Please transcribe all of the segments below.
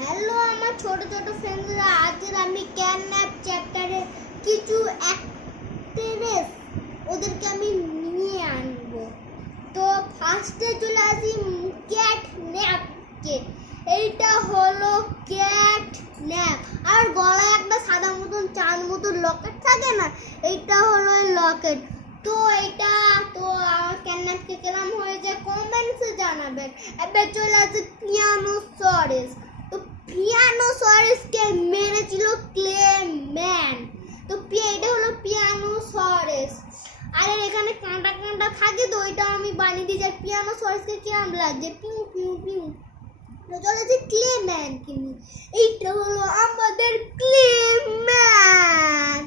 Hello আমার ছোট ছোট ফ্রেন্ডরা, আজকে আমি ক্যাডন্যাপ চ্যাপ্টারে কিছু অ্যাক্টরেস ওদেরকে আমি নিয়ে আনবো। তো ফার্স্টে চলে আসি ক্যাটন্যাপকে। এইটা হলো ক্যাটন্যাপ, আর গলায় একটা সাদা মতন চাঁদ মতন লকেট থাকে না, এইটা হলো লকেট। তো এটা তো আমার ক্যাটন্যাপকে কেমন হয়েছে কমেন্টসে জানাবেন। এবার চলে আসে পিয়ানোসরাস। তো পিয়ানোসরাসকে মেরেছিল ক্লেম্যান। তো এটা হলো পিয়ানোসরাস। আর এখানে কাঁটা কাঁটা থাকে, তো ওইটা আমি বানিয়ে দিই যে পিয়ানোসরাসকে কিরম লাগছে, পিউ পিউ পিউ। তো চলেছে ক্লেম্যান কিনি। এইটা হলো আমাদের ক্লেম্যান।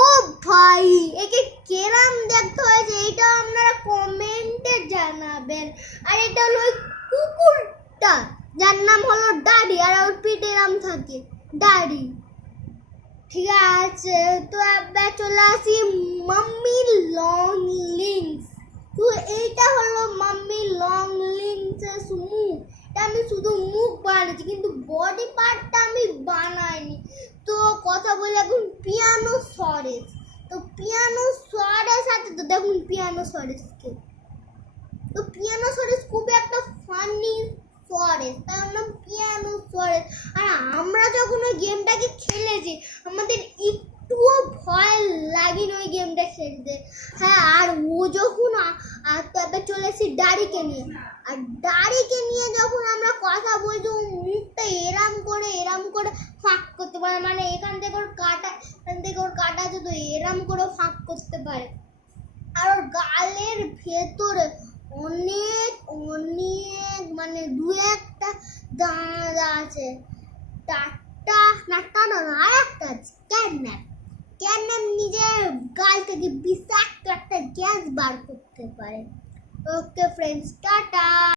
ও ভাই, একে কেরাম দেখতে হয়েছে এইটা আপনারা কমেন্টে জানাবেন। আর এটা হলো ওই কুকুরটা, যার নাম হলো ডাডি, আর ওর পিঠে নাম থাকে ডাডি। ঠিক আছে, তো এবার চলে আসি মাম্মি লং লিংস। তো এইটা হলো মাম্মি লং লিংসের মুখ। আমি শুধু মুখ বানিয়েছি, কিন্তু বডি পার্টটা আমি বানাইনি। তো কথা বলি এখন পিয়ানোসরাস। তো পিয়ানোসরাস আছে, তো দেখুন পিয়ানোসরাসকে। তো পিয়ানোসরাস খুব একটা ফানি সরেস, তার নাম পিয়ানোসরাস। আর আমরা যখন ওই গেমটাকে খেলেছি, আমাদের একটুও ভয় লাগেনি ওই গেমটা খেলতে। হ্যাঁ, আর ও যখন তবে চলে এসেছি ডাড়িকে নিয়ে। আর ডাড়িকে নিয়ে যখন আমরা কথা বলছি, ও মুখটা এরাম করে ফাঁক করতে পারে, মানে এখান থেকে ওর কাটা আছে, তো এরাম করে ফাঁক করতে পারে। আর ওর গালের ভেতরে অনেক অনেক মানে দু একটা দাঁত আছে। আর একটা আছে ক্যাডন্যাপ। নিজের গাল থেকে বিষাক্ত একটা গ্যাস বার করতে পারে। Okay friends, tata.